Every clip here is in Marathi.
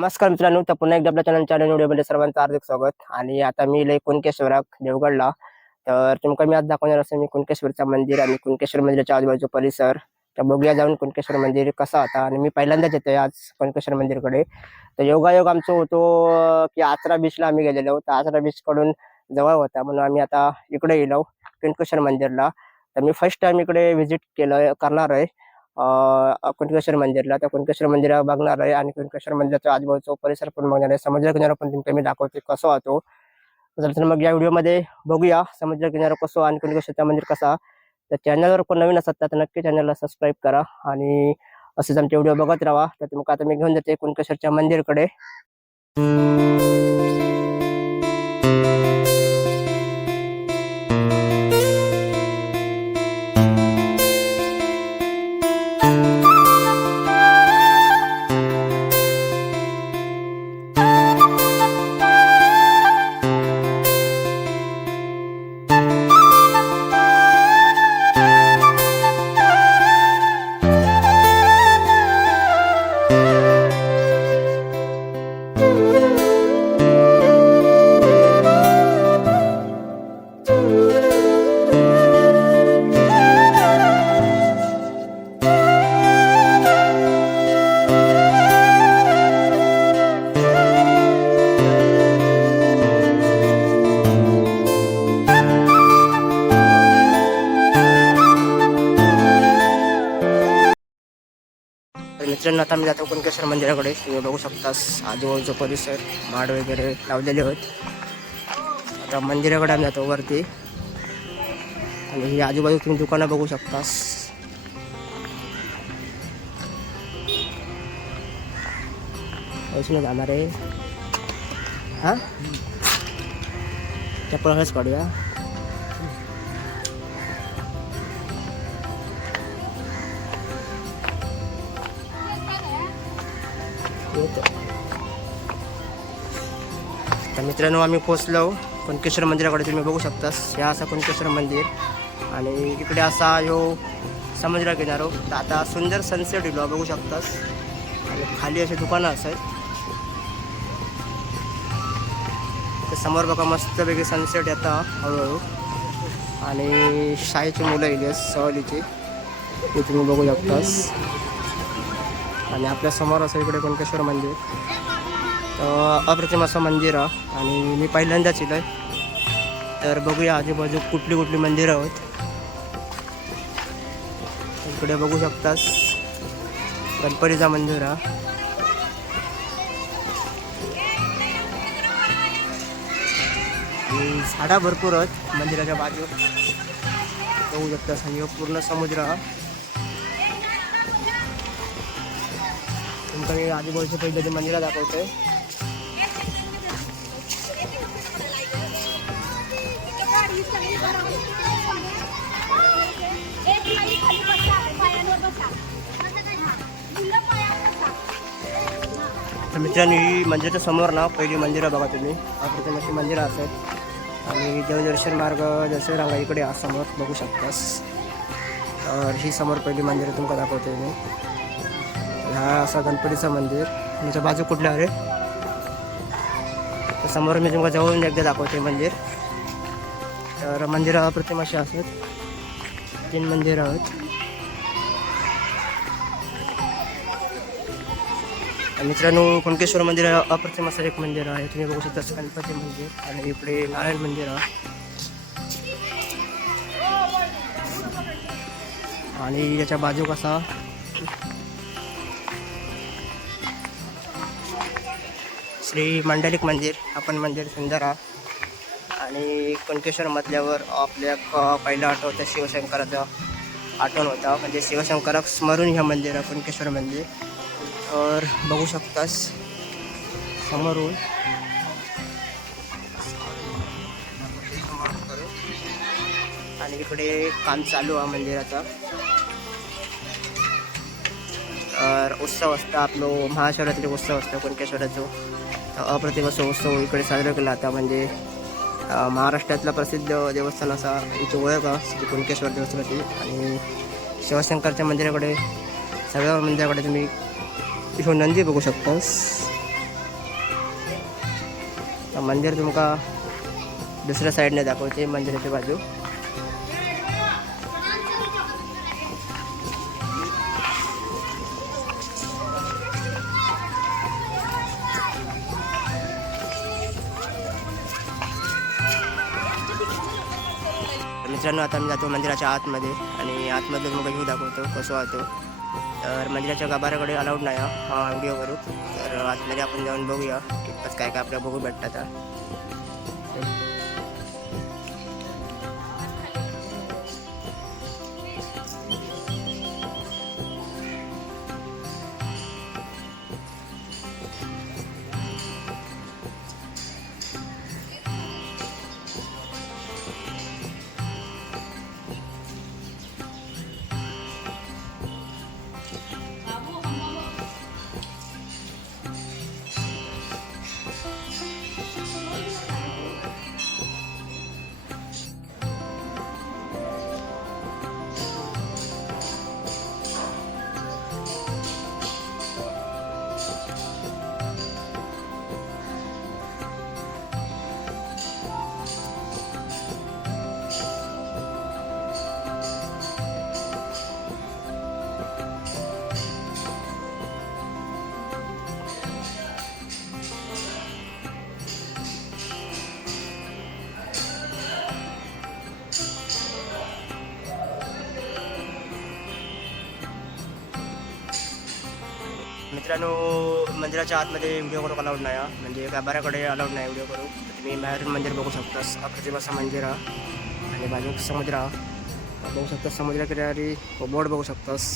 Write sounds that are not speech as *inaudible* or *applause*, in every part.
नमस्कार मित्रांनो तर पुन्हा एकदा आपल्या चॅनलच्या चॅनल व्हिडिओमध्ये सर्वांचं हार्दिक स्वागत. आणि आता मी लय कुणकेश्वराक देवगडला. तर तुमका मी आज दाखवणार असेल मी कुणकेश्वरचं मंदिर आणि कुणकेश्वर मंदिराच्या आजूबाजू परिसर. तर बघूया जाऊन कुणकेश्वर मंदिर कसा होता. आणि मी पहिल्यांदाच येतोय आज कुणकेश्वर मंदिरकडे. तर योगायोग आमचं होतो की आचरा बीचला आम्ही गेलेलो. तर आचरा बीचकडून जवळ होता. म्हणून आम्ही आता इकडे गेलो कुणकेश्वर मंदिरला. तर मी फर्स्ट टाइम इकडे व्हिजिट केलं करणार आहे. कुणकेश्वर मंदिरला. त्या कुणकेश्वर मंदिर बघणार आहे आणि कुणकेश्वर मंदिराच्या आजूबाजूचा परिसर पण बघणार आहे. समुद्र किनारा पण तुमच्या मी दाखवते कसं होतो तर तर मग या व्हिडिओमध्ये बघूया समुद्र किनारा कसं आणि कुणकेश्वरचा मंदिर कसा तर चॅनलवर कोण नवीन असतात तर नक्की चॅनलला सबस्क्राईब करा आणि असेच आमचे व्हिडिओ बघत राहा. तर तुमका आता मी घेऊन जाते कुणकेश्वरच्या मंदिरकडे. मित्रांनो आता मी जातो कुणकेश्वर मंदिराकडे. तुम्ही बघू शकतास आजूबाजूचा परिसर माड वगैरे लावलेले आहेत. आता मंदिराकडे आम्ही जातो वरती. आणि ही आजूबाजू तुम्ही दुकानं बघू शकतास पैसे जाणार आहे. हां? चप्पल हळच काढूया होतं. तर मित्रांनो आम्ही पोचलो कुणकेश्वर मंदिराकडे तुम्ही बघू शकतास. हे असा कुणकेश्वर मंदिर. आणि इकडे असा यो समुद्र किनारो. तर आता सुंदर सनसेट इलो बघू शकतास. आणि खाली अशी दुकानं असत तर समोर बघा मस्तपैकी सनसेट येता हळूहळू. आणि शाळेची मुलं येईल सहलीची. ते तुम्ही बघू शकतास. आणि आपल्यासमोर असं इकडे कोणकेश्वर मंदिर. अप्रतिम असं मंदिर आहे. आणि मी पहिल्यांदाच इलोय तर बघूया आजूबाजू कुठली कुठली मंदिरं आहेत. इकडे बघू शकतास गणपतीचा मंदिर आहे. आणि झाडा भरपूर आहेत मंदिराच्या बाजू बघू शकतास आणि पूर्ण समुद्र तुमका मी आजूबाजूच्या पहिले ते मंदिरात दाखवतोय. मित्रांनो ही मंदिराच्या समोर ना पहिली मंदिरं बघा तुम्ही. अप्रतिम अशी मंदिरं असत आणि देवदर्शन मार्ग जसे रांगा इकडे आज समोर बघू शकतास. तर ही समोर पहिली मंदिरं तुमका दाखवतोय मी. हा असा गणपतीचं मंदिर. तुमच्या बाजू कुठल्या आहे तर समोर मी तुमका जवळून एकदा दाखवते मंदिर. तर मंदिर अप्रतिम अशी असत तीन मंदिर आहेत. आणि मित्रांनो कुणकेश्वर मंदिर अप्रतिम असं एक मंदिर आहे. तुम्ही बघू शकता असं गणपती मंदिर आणि इकडे नारायण मंदिर आहे. आणि याच्या बाजू कसा? श्री मंडलिक मंदिर आपण मंदिर सुंदर आहे आणि कुणकेश्वर मधल्यावर आपल्या क- पहिलं आठवतं शिवशंकराचं आठवण होता. म्हणजे शिवशंकराक स्मरून ह्या मंदिर आहे कुणकेश्वर मंदिर. तर बघू शकतास समोरून. आणि इकडे काम चालू आहे मंदिराचा. तर उत्सव असता आपलो महाशिवरात्री उत्सव असतो कुणकेश्वराचो. अप्रतिम असा उत्सव इकडे साजरा केला. आता म्हणजे महाराष्ट्रातला प्रसिद्ध देवस्थान असा इथे ओळख श्री कुणकेश्वर देवस्थानाची. आणि शिवशंकरच्या मंदिराकडे सगळ्या मंदिराकडे तुम्ही इथून नंदी बघू शकतास मंदिर तुमका दुसऱ्या साईडने दाखवते मंदिराच्या बाजू. मित्रांनो आता मी जातो मंदिराच्या आतमध्ये आणि आतमधलं मग व्ह्यू दाखवतो कसं वाहतो. तर मंदिराच्या गाभाऱ्याकडे अलाउड नाही हा व्हिडिओ करू तर आतमध्ये आपण जाऊन बघूया कितपत काय काय आपल्याला बघू भेटतात आता. मित्रांनो मंदिराच्या आतमध्ये व्हिडिओ करू अलाउड नाही आहे म्हणजे गाभाऱ्याकडे अलाउड नाही व्हिडिओ करू तुम्ही बाहेरून मंदिर बघू शकतास अप्रतिम असं मंदिर आहे आणि बाजू समुद्र बघू शकतास समुद्रकिनारी बोर्ड बघू शकतास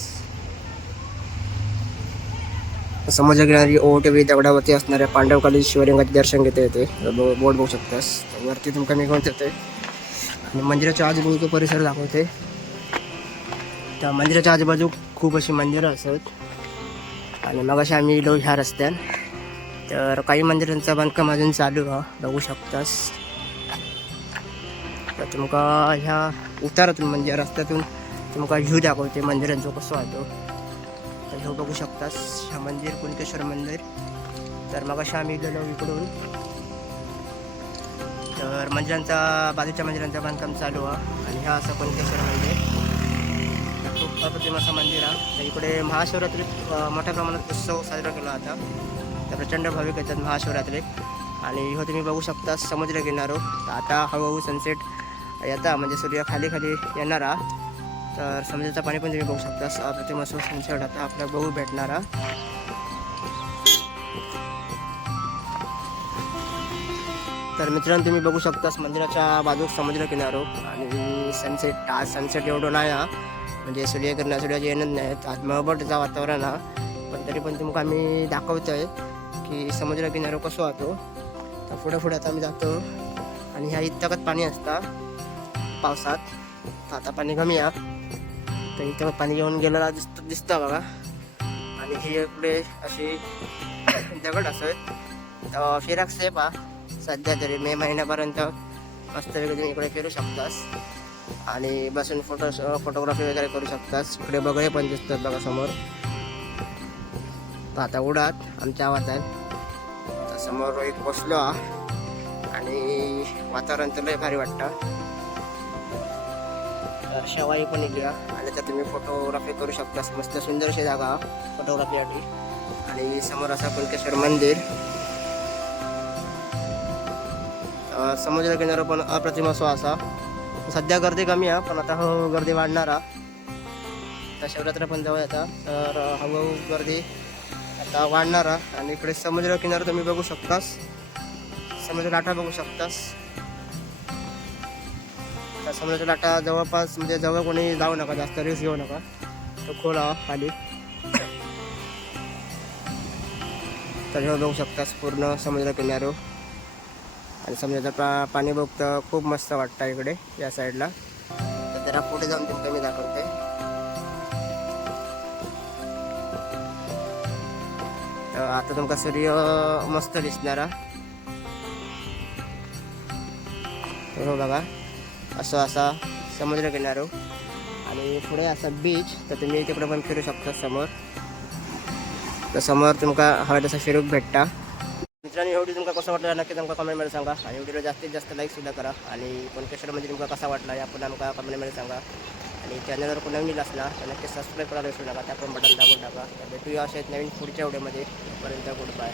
समुद्रकिनारी ओटवी दगडावरती असणाऱ्या पांडवकाली शिवलिंगाचे दर्शन घेता येते. बोट बोर्ड बघू शकतास वरती तुमका मी घेऊन येते आणि मंदिराच्या आजूबाजूचा परिसर दाखवते. त्या मंदिराच्या आजूबाजू खूप अशी मंदिरं असत आणि मग अशा आम्ही गेलो ह्या रस्त्यान. तर काही मंदिरांचं बांधकाम अजून चालू आहे बघू शकतास. तर तुमका ह्या उतारातून म्हणजे रस्त्यातून तुमका व्ह्यू दाखवते मंदिरांचं कसं वाटतो तर ह्यो बघू शकतास ह्या मंदिर कुणकेश्वर मंदिर. तर मग अशा आम्ही गेलो इकडून. तर मंदिरांचा बाजूच्या मंदिरांचं बांधकाम चालू आहे. आणि ह्या असं कुणकेश्वर मंदिर. खूप मासा मंदिरा मंदिर आहे. तर इकडे महाशिवरात्रीत मोठ्या प्रमाणात उत्सव साजरा केला होता तर प्रचंड भाविक येतात महाशिवरात्रीत आणि हो तुम्ही बघू शकता समुद्र किनारो. तर आता हळूहळू सनसेट येता म्हणजे सूर्य खाली खाली येणारा तर समुद्राचं पाणी पण तुम्ही बघू शकता अप्रतिम असं सनसेट आता आपल्याला बघू भेटणारा तर मित्रांनो तुम्ही बघू शकतास मंदिराच्या बाजूक समुद्र किनारो. आणि सनसेट आज सनसेट एवढं नाही हा म्हणजे सूर्यकिरणा सूर्याचे येणं नाहीत आज मळबटचं वातावरण हा. पण तरी पण तुमका आम्ही दाखवतो आहे की समुद्रकिनारो कसो वाहतो तर पुढं पुढे आता आम्ही जातो. आणि ह्या इतकंच पाणी असता पावसात. तर आता पाणी कमी आहे तर इथं पाणी येऊन गेलेला दिसत दिसतं बघा. आणि हे पुढे अशी *coughs* दगड असत. तर फिराक सेफ हा. सध्या तरी मे महिन्यापर्यंत मस्तपैकी तुम्ही इकडे फिरू शकतास. आणि बसून फोटो फोटोग्राफी वगैरे करू शकतास इकडे बगळे पण दिसतात बघा समोर. तर आता उडात आमच्या आवाजात. तर समोर एक बसलो हा. आणि वातावरण तर लय भारी वाटतं. तर शेवाई पण इकल्या आणि तर तुम्ही फोटोग्राफी करू शकतास मस्त सुंदरशी जागा फोटोग्राफीसाठी आणि समोर असा कुंकेश्वर मंदिर. समुद्रकिनारा समुद्र किनारा पण अप्रतिम असो असा. सध्या गर्दी कमी आहे पण आता हळूहळू गर्दी वाढणार आहे. आता शिवरात्र पण जवळ येतात तर हळूहळू गर्दी आता वाढणार आहे. आणि इकडे समुद्र किनारा तुम्ही बघू शकतास. समुद्र लाटा बघू शकतास. त्या समुद्र लाटा जवळपास म्हणजे जवळ कोणी जाऊ नका जास्त रिस्क घेऊ नका. तो खोल आहे खाली. तर हे बघू शकतास पूर्ण समुद्र किनारो आणि समजा पा पाणी बघतं खूप मस्त वाटतं इकडे या साईडला. तर जरा पुढे जाऊन तुमचं मी दाखवते. तर आता तुमका सूर्य मस्त दिसणारा हो. बघा असं असा समुद्र किनारो. आणि पुढे असा बीच तर तुम्ही तिकडे पण फिरू शकता समोर. तर समोर तुमका हवा तसा फिरूक भेटता. मित्रांनो एवढी तुमका कसं वाटलं? नक्की तुमका कमेंटमध्ये सांगा. आणि व्हिडिओला जास्तीत जास्त लाईक सुद्धा करा. आणि कुणकेश्वर म्हणजे तुमका कसा वाटला या पण आमका कमेंटमध्ये सांगा. आणि चॅनलवर कोण नवीन असला तर नक्की सबस्क्राईब करायला विसरू नका. त्या पण बटन दाबून टाका. तर भेटूया असे नवीन पुढच्या व्हिडिओमध्ये तोपर्यंत गुड बाय